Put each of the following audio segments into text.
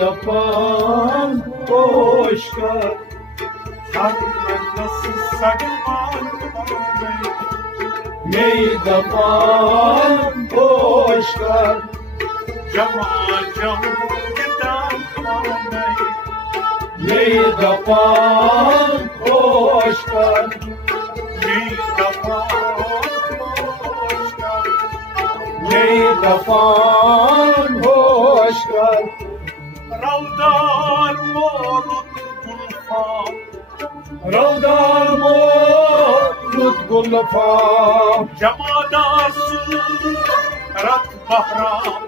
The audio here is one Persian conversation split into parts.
میدپان خوشگر حرمت سگمان میدپان خوشگر جماجم گدان میدپان خوشگر میدپان خوشگر Raudar morut gulfam Raudar morut gulfam Jamadar surat bahram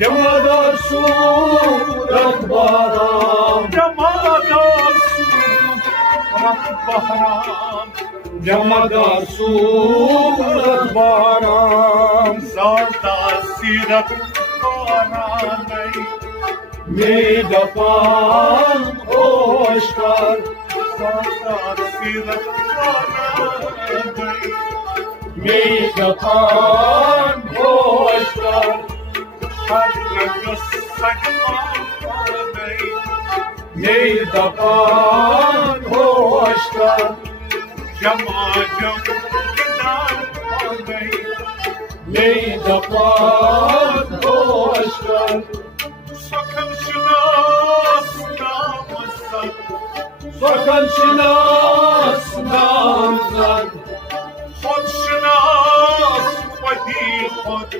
Jamadar surat bahram Jamadar surat bahram Jamadar surat bahram Zarda sirat baranay میدپان خوشگر سردار سیرت میدپان خوشگر هر نگس سگمان میدپان خوشگر جماجم گدان میدپان خوشگر سخن شناس نامزد خود شناس خودی خود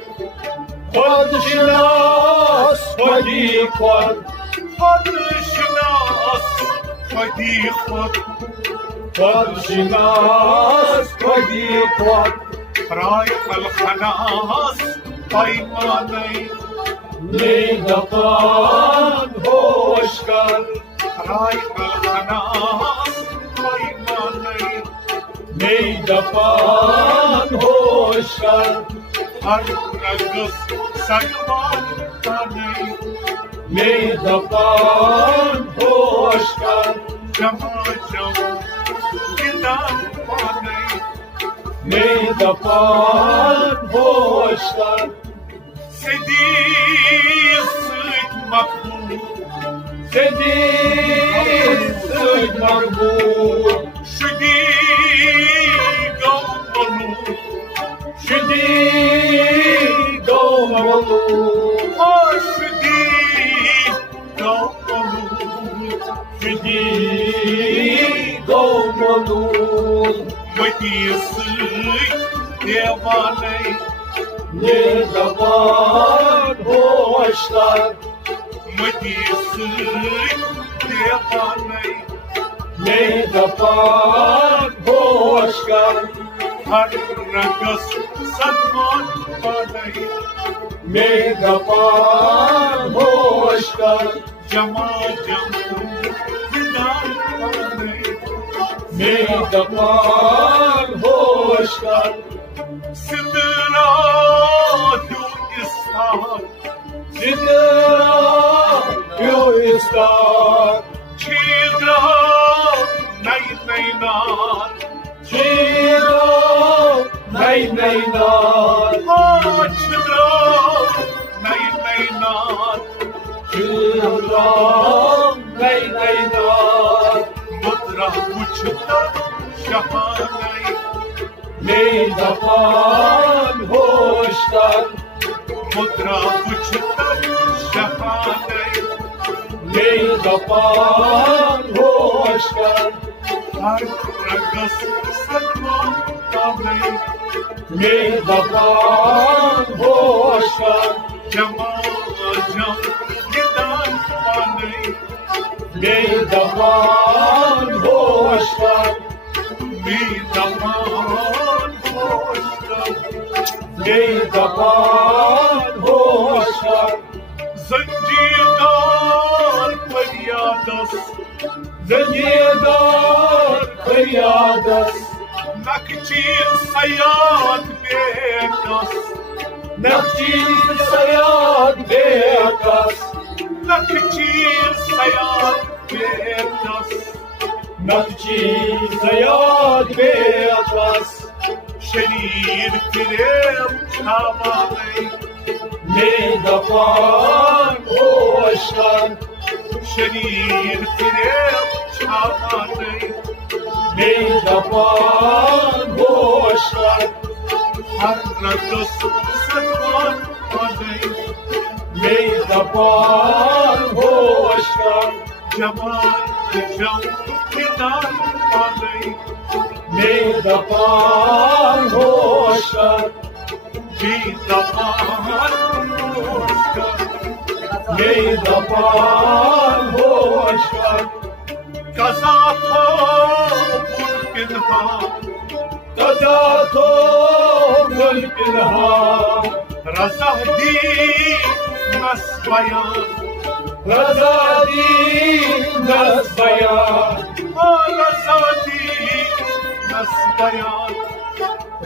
خود شناس خودی خود خود شناس خودی خود خود شناس خودی خود رای الخناس پیمانی میدپان خوشگر رای الخناس پیمانی میدپان خوشگر هر نگس سگمان کنی میدپان خوشگر جماجم گدان کنی میدپان خوشگر صدیق مقبول صدیق مقبول شديق وملول شديق وملول شديق وملول شديق وملول مديسي ديواني میدپان خوشگر مدیسی دیوانه میدپان خوشگر هر نگس سگمان کنی میدپان خوشگر جماجم گدان کنی میدپان خوشگر Sidrat yu istar Chidra nay naynar Chidra nay naynar Chidra nay naynar Chidra nay naynar Mudra uçta şahanay میدپان خوشگر مدرا uçta şahanay میدپان خوشگر هر رگس سگمان کنی میدپان خوشگر جماجم گدان کنی میدپان خوشگر میدپان خوشگر میدپان خوشگر زنجیردار فریادست زنجیردار فریادست نخچیر سیاد بیکست نخچیر سیاد بیکست نخچیر سیاد بیکست نقچی زیاد به اطلس شریر کرم چمانی میدفان خوشتن شریر کرم چمانی میدفان خوشتن هر رقص سدوان آنی میدفان خوشتن جمال جم کنار آنی میدفان خوشتن میدفان خوشتن میدفان خوشتن قضا تو ممکن ها رضا دین نس بیان رضا دین نس بیان رضا دین نس بیان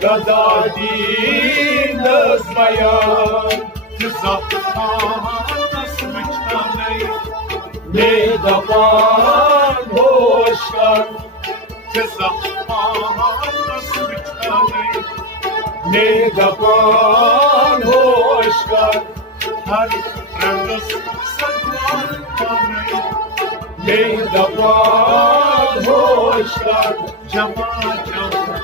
رضا دین نس بیان جزا نس بچانه میدفان خوشتن جزا نس بچانه میدفان خوشتن هر رنگس سدوان آنی میدفان خوشتن جمع کنار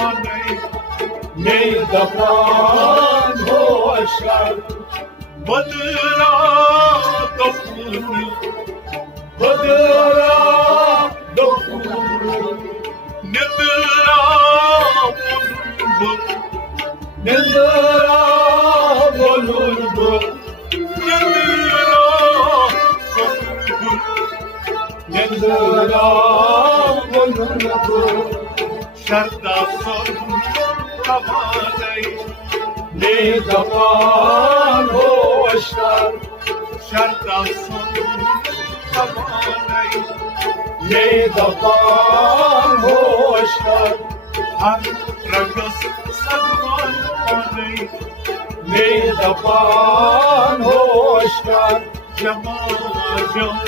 آنی میدفان خوشتن بدرا دفور بدرا دفور ندرا ندرا بلبل ندرا ندرا بلبل شردا سر توانی میدفان خوشتن شردا سر توانی میدفان خوشتن هر رقص سدوان آنی میدفان خوشتن جمال جم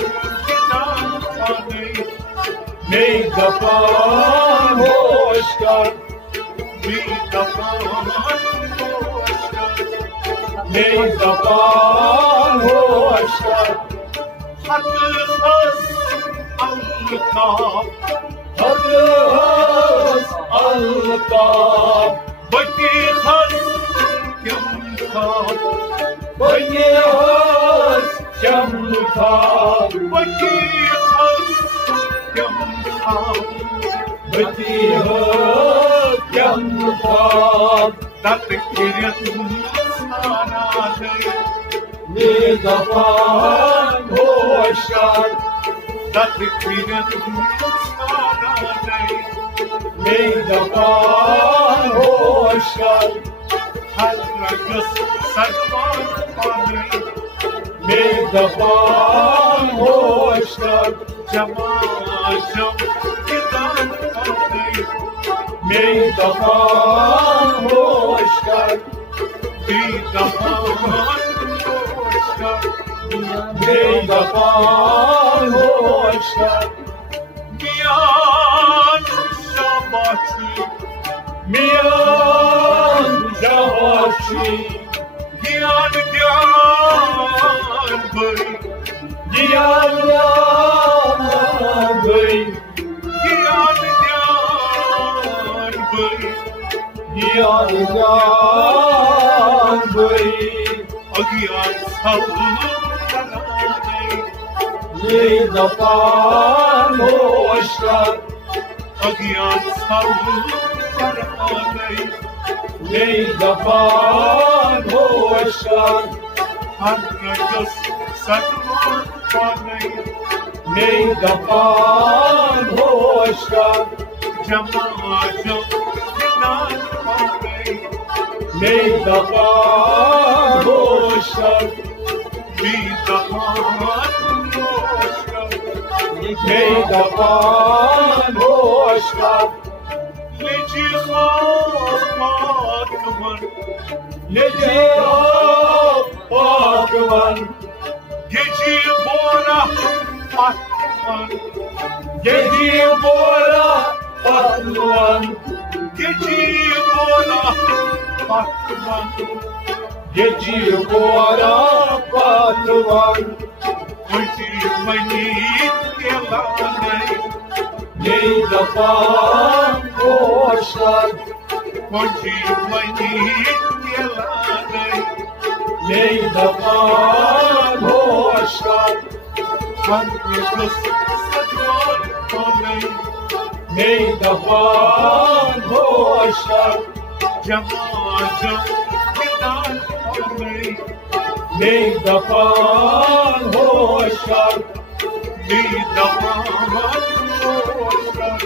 کنار آنی میدفان خوشتن میدفان خوشتن میدفان خوشتن حد خز الطاف حد خز الطاف بگی خز کم خواب بگی خز کم خواب بگی خز کم خواب بگی خز کم خواب دست گریت سانانه میدفان خوشتن دست گریت سانانه میدفان خوشتن هر رقص سدوان آنی میدفان خوشتن جمال جم کنار آنی میدفان خوشتن میدفان خوشتن میدفان خوشتن میان شباتی میان جواشی گیان گیان بی گیان گیان بی گیان گیان بی گیان گیان بی اگیان سلطنانی میدفان خوشتن اگیان سلطنانی میدفان خوشتن هر رقص سدوان آنی میدفان خوشتن جمال جم کنار آنی میدفان خوشتن میدفان خوشتن میدفان خوشتن لجی خواب پاکمن لجی خواب پاکمن گجی بونا پاکمن Gece bora patlıvan, gece bora patlıvan, gece bora patlıvan. Hoje manit yalanay, ney dapan boşlar. Hoje manit yalanay, ney dapan boşlar. Hangi sadvar olay, ney dapan boşlar. Cemacım gidan olay, ney dapan hoşlar, ney dapan hoşlar,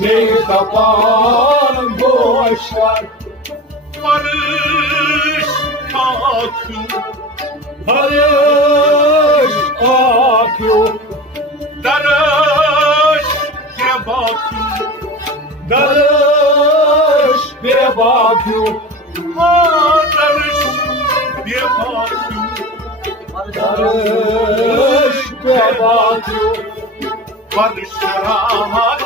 ney dapan hoşlar. Barış akıyor, barış akıyor, darış diye bakıyor, darış diye bakıyor, darış diye bakıyor, barış diye bakıyor. Barış rahat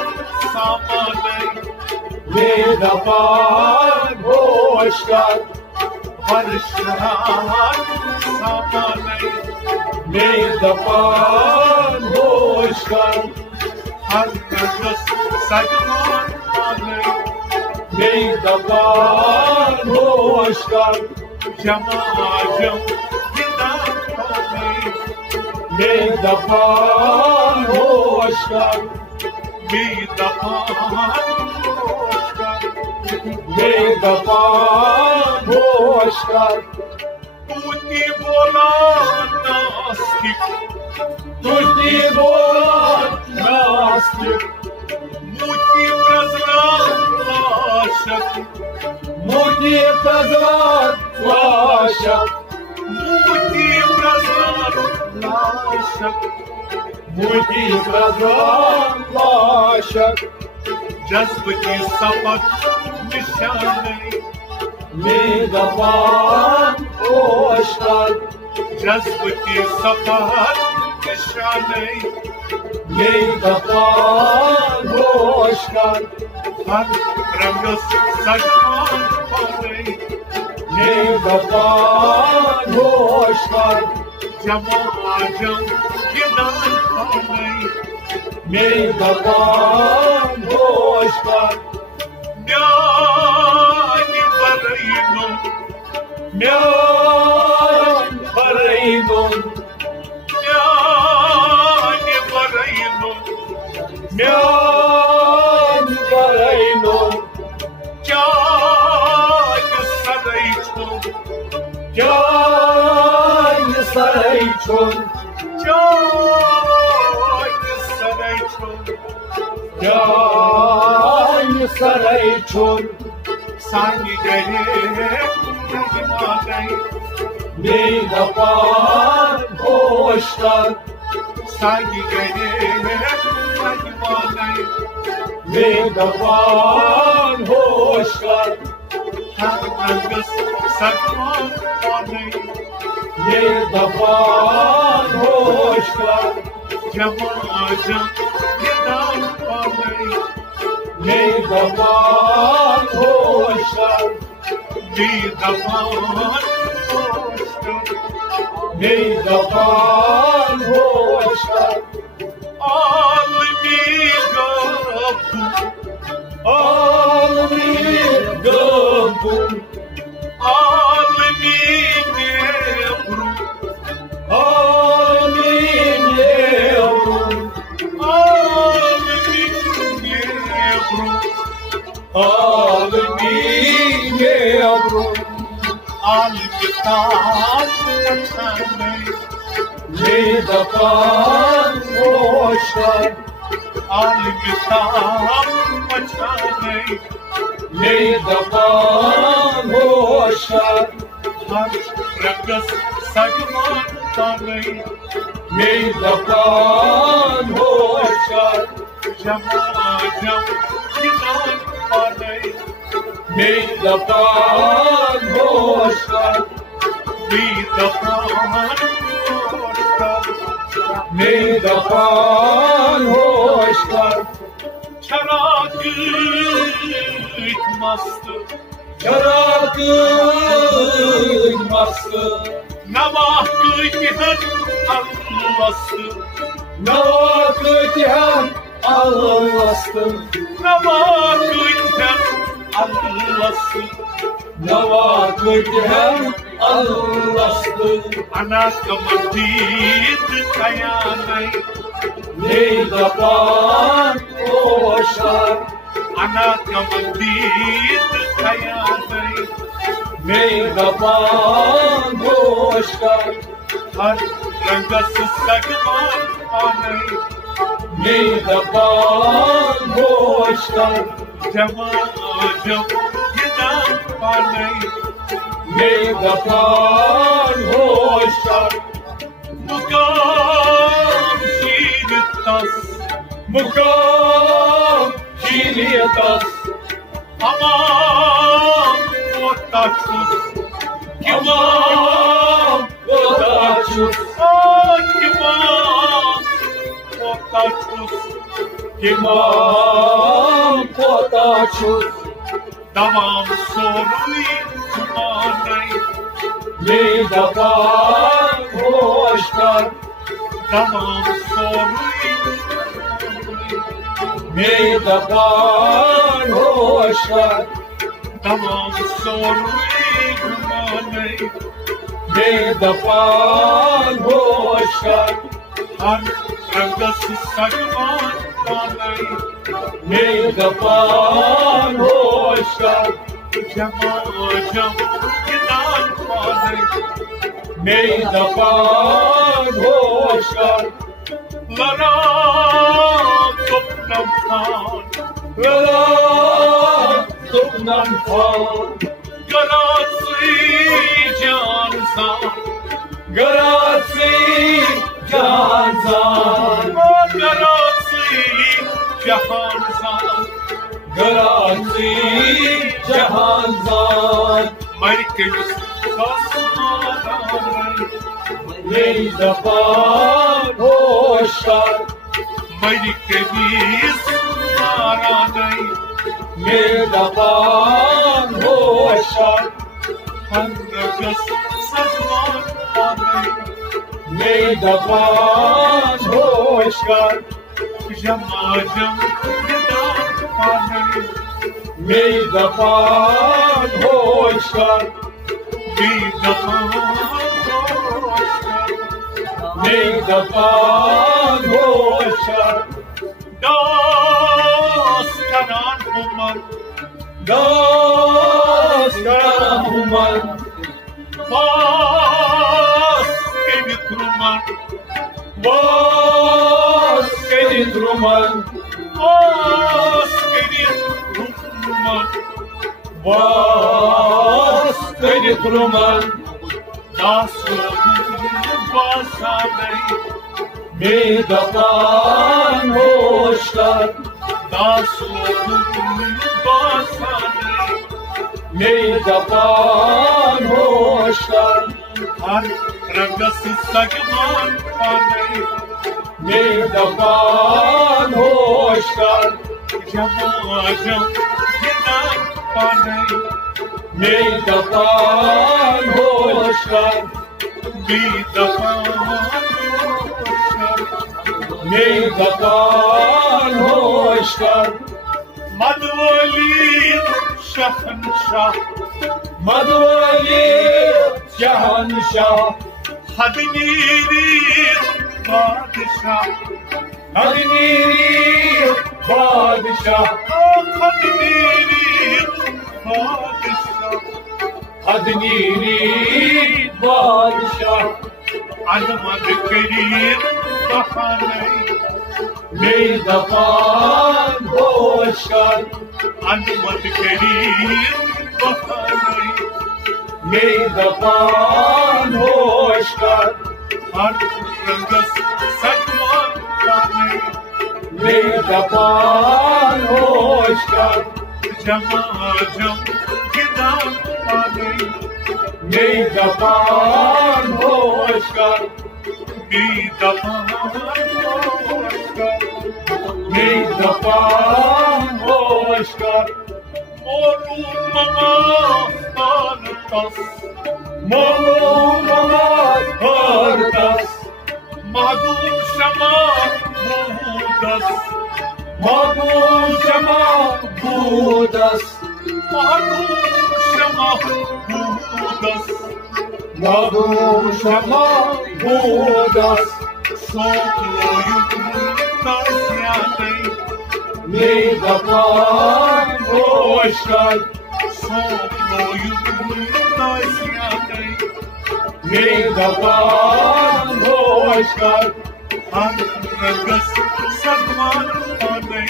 samanay, ne dapan hoşlar. Barış rahat samanay, ne dapan hoşlar. Herkes sagman anay, ne dapan hoşlar. Cemacım gidan anay, ne dapan hoşlar. Ne dapan hoşlar, ne dapan hoşlar. Tuti bolan nastik, tuti bolan nastik. Muti prazrashak, muti prazrashak, muti prazrashak, muti prazrashak. Jazbati sapak nishanay, ne dapan hoşlar. Jazbati sapak nishanay, ne dapan hoşlar. Har rangas sagman anay, ne dapan hoşlar. Cemacım gidan anay, ne dapan hoşlar. Myan baraynon, myan baraynon, myan baraynon, myan baraynon. Can sarayçon, can sarayçon, can sarayçon, can sarayçon. Sangi gerek ragmanay, ne dapan hoşlar. Sangi gerek ragmanay, ne dapan hoşlar. Herkes sagman anay, ne dapan hoşlar. Cemacım gidan anay, ne dapan hoşlar. Ne dapan hoşlar, ne dapan hoşlar. Almi gabun, almi gabun, almi nebru, almi nebru, almi nebru, almi nebru. Algıtan açanay, ne dapan hoşlar. Algıtan açanay, ne dapan hoşlar. Herkes sagman anay, ne dapan hoşlar. Cemacım gidan anay, ne dapan hoşlar. Ne dapan hoşlar, میدان هوشگر چرا گیت مست چرا گیت مست نواه گیتهن اللست نواه گیتهن اللست نواه گیتهن اللست نواه گیتهن اللست انا کمدید کیانی میدان هوشگر انا کمدید کیانی میدان هوشگر هر رنگ سگمان آنی میدان هوشگر جما جم گدان آنی میدان هوشگر مقام شیرتاس مقام شیرتاس aman ortaçuz aman ortaçuz aman ortaçuz aman ortaçuz davam soruyum kumanay Meydaban hoşlar davam soruyum Meydaban hoşlar davam soruyum kumanay Meydaban hoşlar har rangası sagman kumanay Meydaban hoşlar Cam gidan kumanay Meydaban hoşlar Lara toplam fan Lara toplam fan Garatsi canzan Garatsi canzan Garatsi cahanzan Garatsi cahanzan Marikayus kasmadan Meydaban hoşlar Marikayus maranay Meydaban hoşlar Hangagas sazman anay Meydaban hoşlar Jamajam gidan anay Meydaban hoşlar Meydaban hoşlar Meydaban hoşlar Das karan human Das karan human Vas kenit ruman Vas kenit ruman Vas kenit ruman Vas kenit ruman Das basanay Meydaban hoşlar Das basanay Meydaban hoşlar Har rangası sagman anay Meydaban hoşlar Jamajam gidan anay Meydaban hoşlar Meydaban hoşlar Meydaban hoşlar Madvalid şahanşah Madvalid şahanşah Hadnirid padişah Hadnirid padişah Hadnirid padişah Hadnirid padişah Almad kerim bahanay Meydaban hoşlar Almad kerim bahanay Meydaban hoşlar Har rangas sagman anay Meydaban hoşlar Jamajam gidan anay Meydaban hoşlar Meydapan hoşgar Molum mama hartas Molum mama hartas Madum şama budas Madum şama budas Madum şama budas Madum şama budas Soğuyum tasyatay Meydapan hoşgar Soğuyum tasyatay Meydapan hoşgar Anragas sagman panay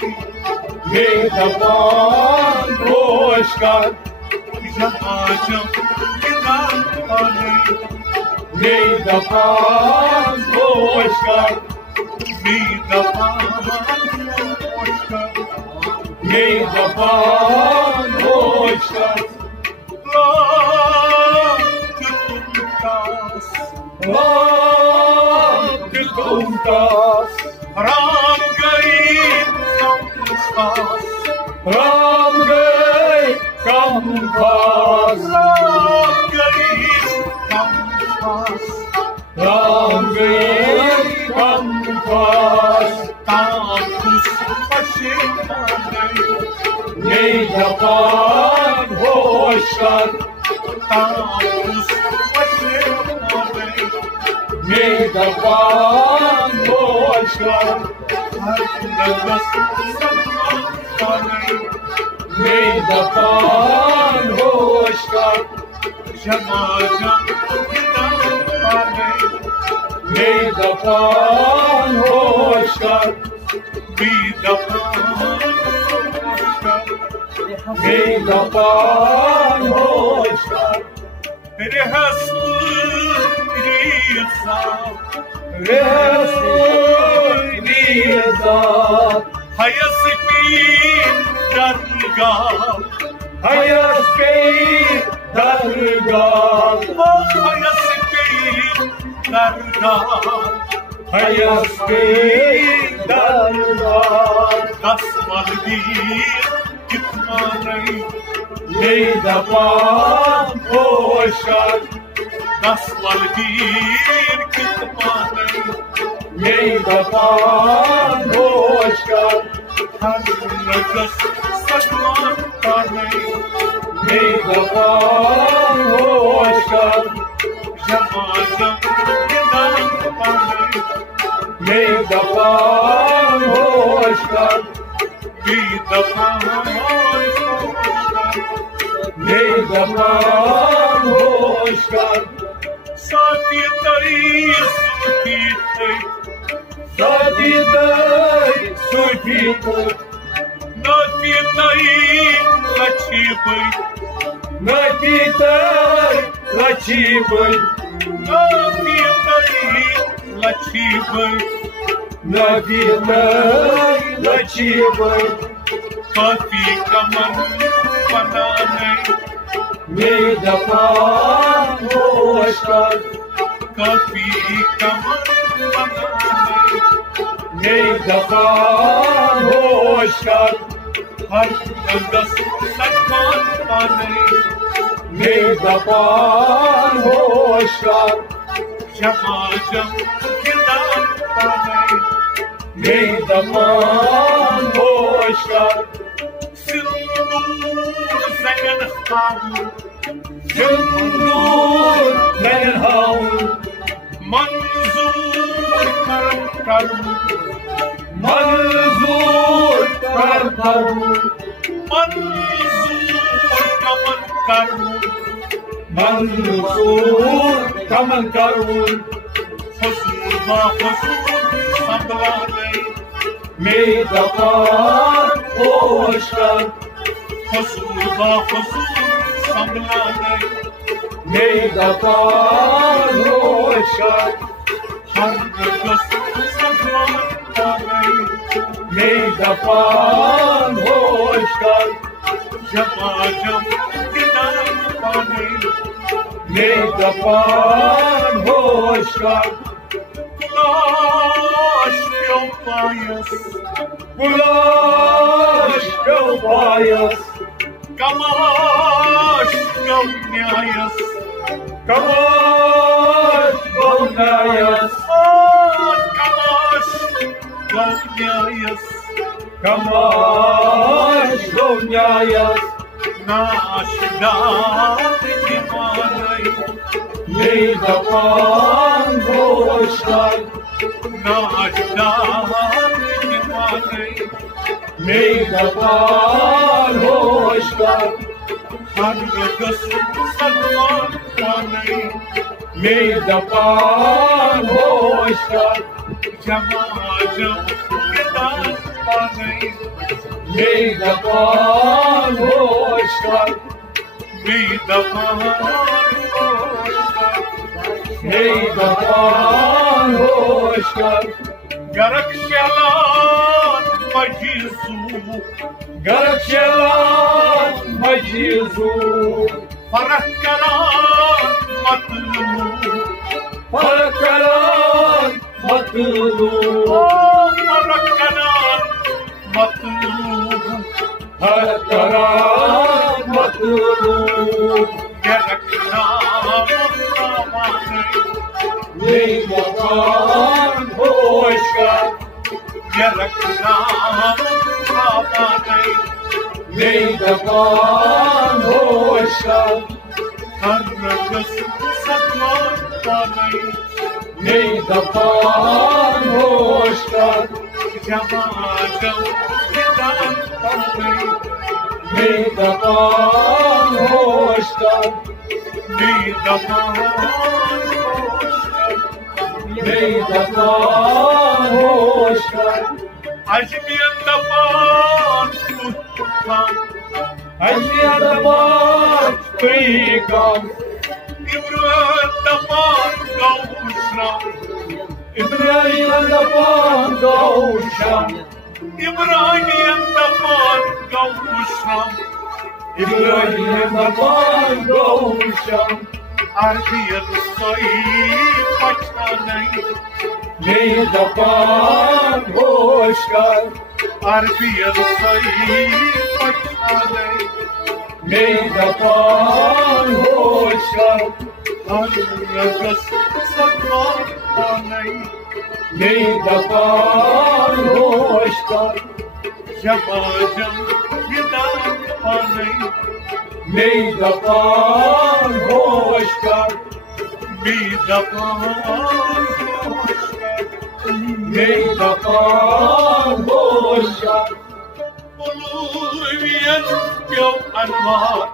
Meydapan hoşgar Jamajam gidan panay Meydapan hoşgar Meydapan hoşgar Meydapan hoşgar Kuntas Ram gay kampas Ram gay kampas Ram gay kampas Ram gay kampas Takus paşinay Meydapan hoşgar Takus paşinay Meydapan hoşgar Anragas sagman panay Meydapan hoşgar Jamajam gidan panay Meydapan hoşgar Meydapan hoşgar Meydapan hoşgar Rehaslı Rehaslı Hayaskin dargal Hayaskin dargal Hayaskin dargal Hayaskin dargal Kasmal bir gitmanay Meydapan hoşgar Kasmal bir gitmanay Meydapan hoşgar Anragas sagman panay Meydapan hoşgar Jamajam gidan panay Meydapan hoşgar Meydapan hoşgar Meydapan hoşgar Satitay sutitay Satitay sutitay Natitay lachibay Natitay lachibay Natitay lachibay Natitay lachibay Kafi kaman pananay Meydapan hoşgar Kafi kaman pananay Meydapan hoşgar Anragas sagman panay Meydapan hoşgar Jamajam gidan panay Meydapan hoşgar Sindur zangan havun Sindur zangan havun Manzur karam karam Manzur karam karam Manzur kaman karam Manzur kaman karam Huzur ba huzur sablanay Meydapan hoşgar Huzur ba huzur sablanay Meydapan hoşgar Anragas sagman panay Meydapan hoşgar Jamajam gidan panay Meydapan hoşgar bayas, Gulaş Galbayas, Kamaş Gavnyayas, Kamaş Galbayas, Kamaş Gavnyayas, Kamaş Galbayas, Naşdan Dimanay, Meydavan boşlar, Naşdan Dimanay, Meydavan boşlar, Hargıs Salman Panay, Meydavan boşlar, Camacım Gidan Panay, Meydavan boşlar, Meydavan Meydavan boşlar, Garakşalan Macizu, Garakşalan macizu, Parakkalan Matlu, Parakalan matlu, Parakkalan Matlu, Parakalan matlu, Garakşalan Mamanay, Meydavan boşlar, Garakşalan Mamanay, Meydavan boşlar, Hargıs Salman Panay, Meydavan boşlar, Camacım Gidan Panay, Meydavan boşlar, Meydavan Meydavan boşlar, Ajmiyanda Pan Tuttan, Hacıya bak kıyıkam, İbrahim'de Pan Gavuşram, İbrahim'de ban kavuşam, İbrahim'de Pan Gavuşram, İbrahim'de ban kavuşam, Ardiyan Sayı Paçanay, Meydavan boşlar, Ardiyan Sayı Paçanay, Meydavan boşlar, Hargıs Salman Panay, Meydavan boşlar, Camacım Gidan Panay, Meydavan boşlar, Meydavan Meydavan boşlar, Uluviyen Yav Anvar,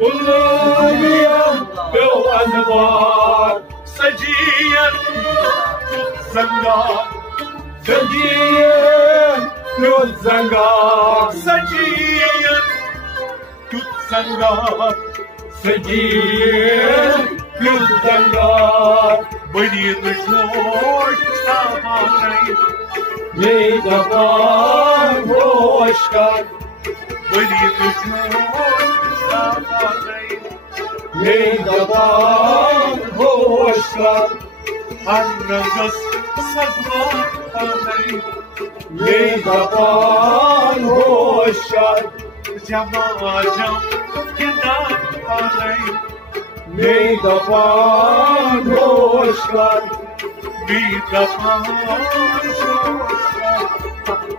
Ulubiyan bev anvar, Saciyen Tut Zangar, Saciyen Yol zangar, Saciyen Tut Zangar, Saciyen Yol zangar, Bıdın Joş Çamanay, Meydavan boşlar, Bıdın Joş Çamanay, Meydavan boşlar, Hargıs Salman Panay, Meydavan boşlar, Camacım Gidan Panay, Meydavan boşlar, Meydavan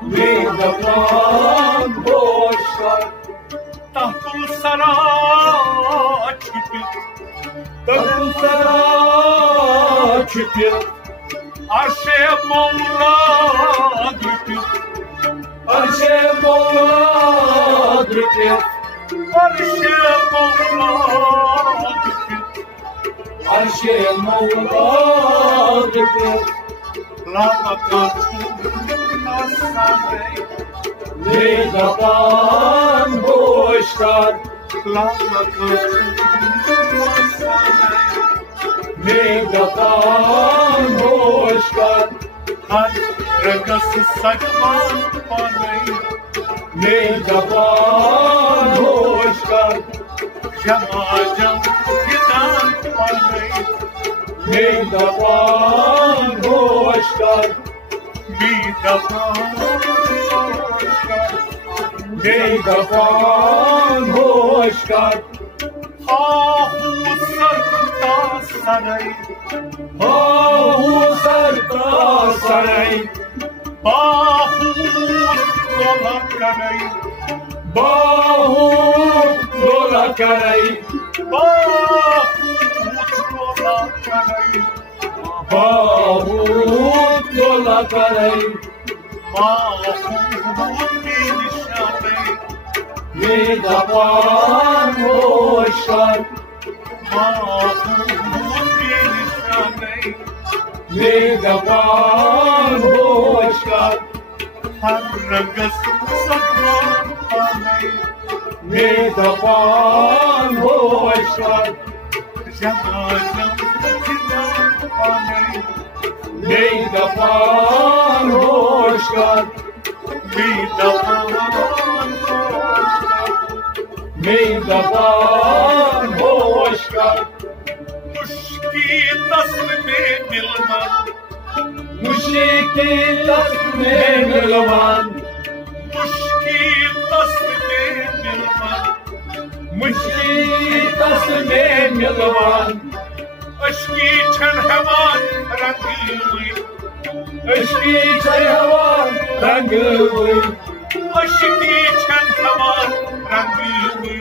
Meydavan boşlar, Tahtul Sara Çıkıp, Takılsana çıkıyor, Arşe Molla Gülüp, Arşe Molla dürtüyor, Arşe Molla Gülüp, Arşe Molla dürtüyor, Lama Katu Asane, Meydavan boşlar, Lama Katu Asane, Meydavan boşlar, Hargıs Salman Panay, Meydavan boşlar, Camacım Gidan Panay, Meydavan boşlar, Meydafan hoşgar, Ahu sarda saray, ahu sarda saray, Ahu dola karay, bahut dola karay, bahut dola karay, meydafan hoşgar, meydafan hoşgar, meydafan hoşgar, meydafan hoşgar, meydafan hoşgar, müşkilat में मिलवान, मुश्किल में मिलवान, अशकी छन हवान रंगी हुई, अशकी हवान रंग हुई, अशकी छन हवान रंगी हुई,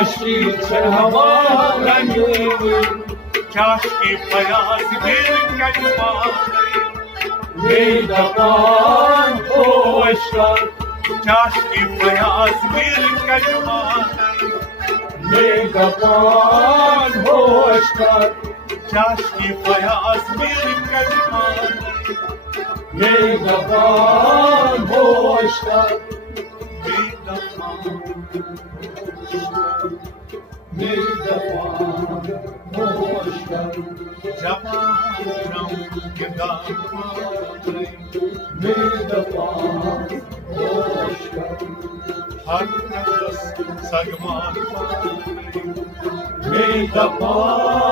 अशकी हवान रंग हुई, चाश की फयाज मेर कजवान, meydafan hoşgar, चाश की फयाज मेर कजवान, meydafan hoşgar, चाश की फयाज मेर कजवान, meydafan hoşgar, meydafan hoşgar, जवान के meydafan hoşgar, हर रस सगमान meydafan